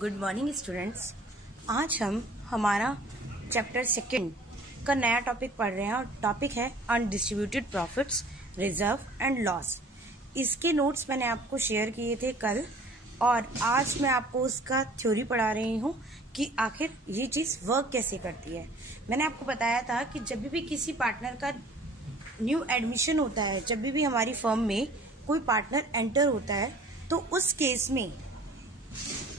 Good morning students. आज हम हमारा चैप्टर सेकंड का नया टॉपिक पढ़ रहे हैं और टॉपिक है undistributed profits, reserve and loss. इसके नोट्स मैंने आपको शेयर किए थे कल और आज मैं आपको उसका थ्योरी पढ़ा रही हूँ कि आखिर ये चीज़ वर्क कैसे करती है। मैंने आपको बताया था कि जब भी किसी पार्टनर का न्यू एडमिशन होता है, जब भी हमारी फर्म में कोई पार्टनर एंटर होता है तो उस केस में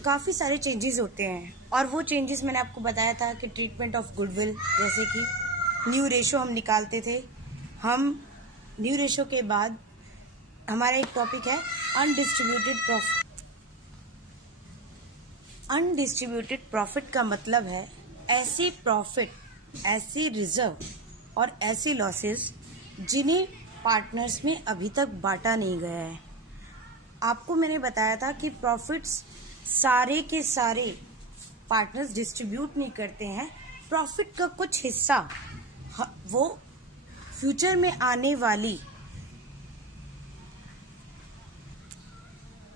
काफ़ी सारे चेंजेस होते हैं और वो चेंजेस मैंने आपको बताया था कि ट्रीटमेंट ऑफ गुडविल, जैसे कि न्यू रेशो हम निकालते थे। हम न्यू रेशो के बाद हमारा एक टॉपिक है अनडिस्ट्रीब्यूटेड प्रॉफिट। अनडिस्ट्रीब्यूटेड प्रॉफिट का मतलब है ऐसे प्रॉफिट, ऐसे रिजर्व और ऐसे लॉसेस जिन्हें पार्टनर्स में अभी तक बांटा नहीं गया है। आपको मैंने बताया था कि प्रॉफिट्स सारे के सारे पार्टनर्स डिस्ट्रीब्यूट नहीं करते हैं। प्रॉफिट का कुछ हिस्सा वो फ्यूचर में आने वाली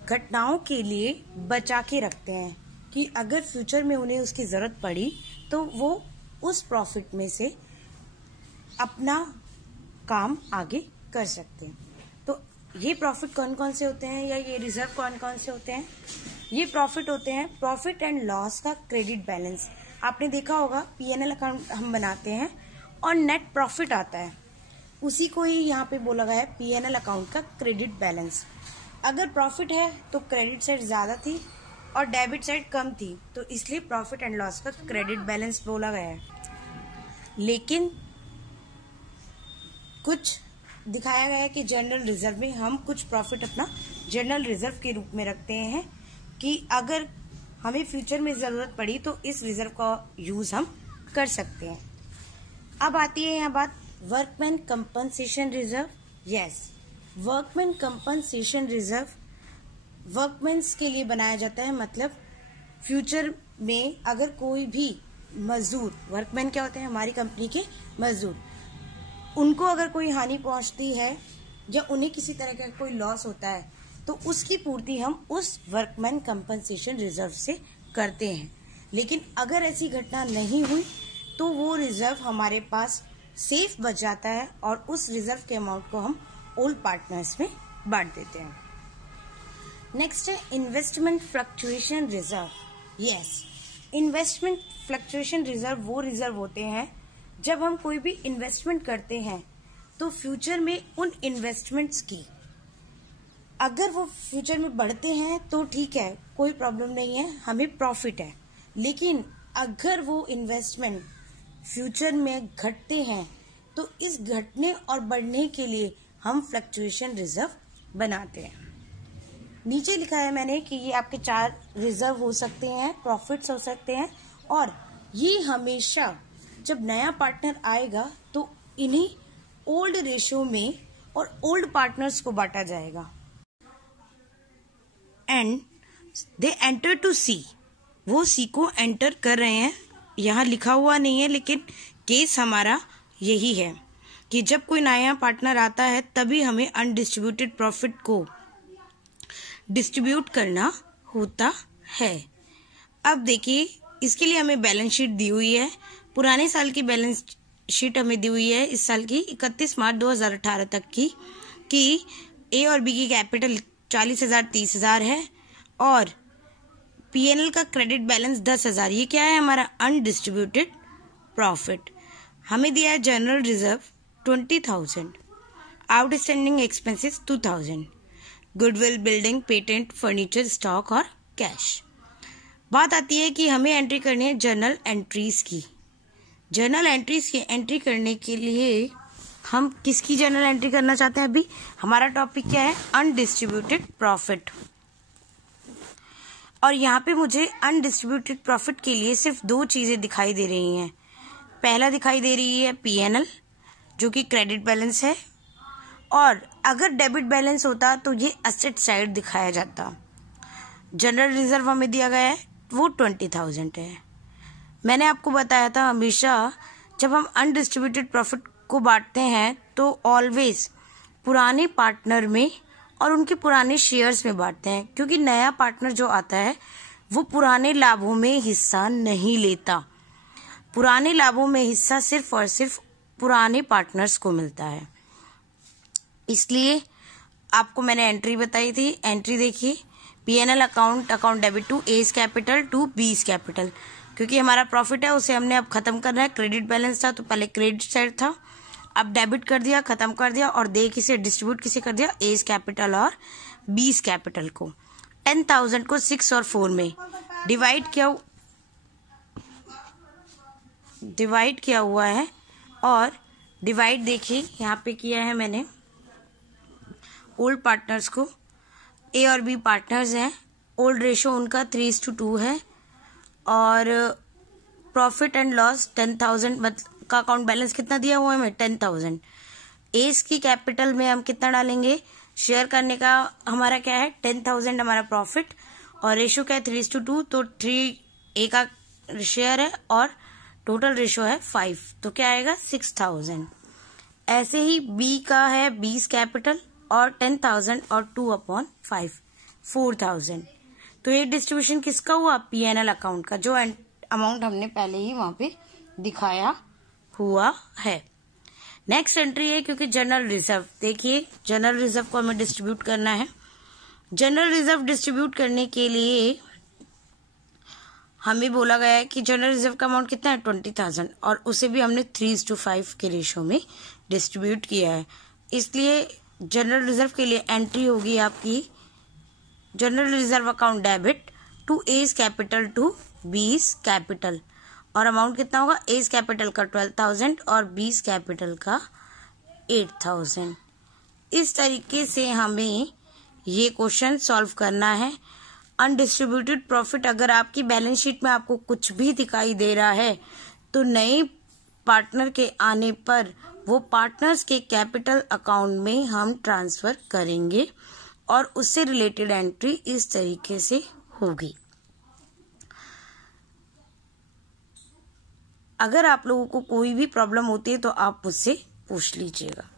घटनाओं के लिए बचा के रखते हैं कि अगर फ्यूचर में उन्हें उसकी जरूरत पड़ी तो वो उस प्रॉफिट में से अपना काम आगे कर सकते हैं। तो ये प्रॉफिट कौन कौन से होते हैं या ये रिजर्व कौन कौन से होते हैं? ये प्रॉफिट होते हैं प्रॉफिट एंड लॉस का क्रेडिट बैलेंस। आपने देखा होगा पीएनएल अकाउंट हम बनाते हैं और नेट प्रॉफिट आता है, उसी को ही यहाँ पे बोला गया है पीएनएल अकाउंट का क्रेडिट बैलेंस। अगर प्रॉफिट है तो क्रेडिट साइड ज़्यादा थी और डेबिट साइड कम थी, तो इसलिए प्रॉफिट एंड लॉस का क्रेडिट बैलेंस बोला गया है। लेकिन कुछ दिखाया गया है कि जनरल रिजर्व में हम कुछ प्रॉफिट अपना जनरल रिजर्व के रूप में रखते हैं कि अगर हमें फ्यूचर में ज़रूरत पड़ी तो इस रिजर्व का यूज़ हम कर सकते हैं। अब आती है यहाँ बात workman compensation reserve. Yes, workman compensation reserve workmen's के लिए बनाया जाता है। मतलब फ्यूचर में अगर कोई भी मजदूर, वर्कमैन क्या होते हैं? हमारी कंपनी के मजदूर, उनको अगर कोई हानि पहुंचती है या उन्हें किसी तरह का कोई लॉस होता है तो उसकी पूर्ति हम उस वर्कमैन कंपनसेशन रिजर्व से करते हैं। लेकिन अगर ऐसी घटना नहीं हुई तो वो रिजर्व हमारे पास सेफ बच जाता है और उस रिजर्व के अमाउंट को हम ओल्ड पार्टनर्स में बांट देते हैं। नेक्स्ट है investment fluctuation reserve. Yes, investment fluctuation reserve वो रिजर्व होते हैं जब हम कोई भी इन्वेस्टमेंट करते हैं तो फ्यूचर में उन इन्वेस्टमेंट्स की अगर वो फ्यूचर में बढ़ते हैं तो ठीक है, कोई प्रॉब्लम नहीं है, हमें प्रॉफिट है। लेकिन अगर वो इन्वेस्टमेंट फ्यूचर में घटते हैं तो इस घटने और बढ़ने के लिए हम फ्लक्चुएशन रिजर्व बनाते हैं। नीचे लिखा है मैंने कि ये आपके 4 रिजर्व हो सकते हैं, प्रॉफिट्स हो सकते हैं और ये हमेशा जब नया पार्टनर आएगा तो इन्हीं ओल्ड रेशो में और ओल्ड पार्टनर्स को बांटा जाएगा। एंड दे एंटर टू सी, वो सी को एंटर कर रहे हैं। यहाँ लिखा हुआ नहीं है लेकिन केस हमारा यही है कि जब कोई नया पार्टनर आता है तभी हमें अनडिस्ट्रीब्यूटेड प्रॉफिट को डिस्ट्रीब्यूट करना होता है। अब देखिए, इसके लिए हमें बैलेंस शीट दी हुई है। पुराने साल की बैलेंस शीट हमें दी हुई है इस साल की 31 मार्च 2018 तक की कि ए और बी की कैपिटल 40,000 30,000 है और पीएनएल का क्रेडिट बैलेंस 10,000। ये क्या है? हमारा अनडिस्ट्रीब्यूटेड प्रॉफिट। हमें दिया है general reserve 20,000, outstanding expenses 2,000, goodwill, building, patent, furniture, stock और कैश। बात आती है कि हमें एंट्री करनी है जर्नल एंट्रीज की। जर्नल एंट्रीज की एंट्री करने के लिए हम किसकी जर्नल एंट्री करना चाहते हैं? अभी हमारा टॉपिक क्या है? Undistributed profit. और यहाँ पे मुझे अनडिस्ट्रीब्यूटेड प्रॉफिट के लिए सिर्फ 2 चीजें दिखाई दे रही हैं। पहला दिखाई दे रही है पीएनएल जो कि क्रेडिट बैलेंस है, और अगर डेबिट बैलेंस होता तो ये एसेट साइड दिखाया जाता। जनरल रिजर्व हमें दिया गया है वो 20,000 है। मैंने आपको बताया था हमेशा जब हम अनडिस्ट्रीब्यूटेड प्रॉफिट को बांटते हैं तो ऑलवेज पुराने पार्टनर में और उनके पुराने शेयर्स में बांटते हैं, क्योंकि नया पार्टनर जो आता है वो पुराने लाभों में हिस्सा नहीं लेता। पुराने लाभों में हिस्सा सिर्फ और सिर्फ पुराने पार्टनर्स को मिलता है। इसलिए आपको मैंने एंट्री बताई थी। एंट्री देखिए, P&L account debit to A's capital to B's capital, क्योंकि हमारा प्रॉफिट है उसे हमने अब खत्म करना है। क्रेडिट बैलेंस था तो पहले क्रेडिट साइड था, अब डेबिट कर दिया, खत्म कर दिया और दे किसे डिस्ट्रीब्यूट किसे कर दिया, एज कैपिटल और बीज कैपिटल को। 10,000 को 6 और 4 में डिवाइड किया हुआ है। और डिवाइड देखिए यहाँ पे किया है मैंने ओल्ड पार्टनर्स को। ए और बी पार्टनर्स हैं, ओल्ड रेशो उनका 3:2 है और प्रॉफिट एंड लॉस 10,000 का अकाउंट बैलेंस कितना दिया हुआ है हमें, 10,000। एज की कैपिटल में हम कितना डालेंगे, शेयर करने का हमारा क्या है 10,000 हमारा प्रॉफिट और रेशो क्या है 3:2, तो 3 ए का शेयर है और टोटल रेशो है 5, तो क्या आएगा 6,000। ऐसे ही बी का है बीस कैपिटल और 10,000 और 2/5 4,000। तो ये डिस्ट्रीब्यूशन किसका हुआ, P&L अकाउंट का, जो अमाउंट हमने पहले ही वहां पे दिखाया हुआ है। नेक्स्ट एंट्री है क्योंकि जनरल रिजर्व, देखिए जनरल रिजर्व को हमें डिस्ट्रीब्यूट करना है। जनरल रिजर्व डिस्ट्रीब्यूट करने के लिए हमें बोला गया है कि जनरल रिजर्व का अमाउंट कितना है 20,000 और उसे भी हमने 3:5 के रेशो में डिस्ट्रीब्यूट किया है। इसलिए जनरल रिजर्व के लिए एंट्री होगी आपकी general reserve account debit to A's capital to B's capital और अमाउंट कितना होगा, एज कैपिटल का 12,000 और बीज कैपिटल का 8,000। इस तरीके से हमें ये क्वेश्चन सॉल्व करना है। अनडिस्ट्रीब्यूटेड प्रॉफिट अगर आपकी बैलेंस शीट में आपको कुछ भी दिखाई दे रहा है तो नए पार्टनर के आने पर वो पार्टनर्स के कैपिटल अकाउंट में हम ट्रांसफर करेंगे और उससे रिलेटेड एंट्री इस तरीके से होगी। अगर आप लोगों को कोई भी प्रॉब्लम होती है तो आप मुझसे पूछ लीजिएगा।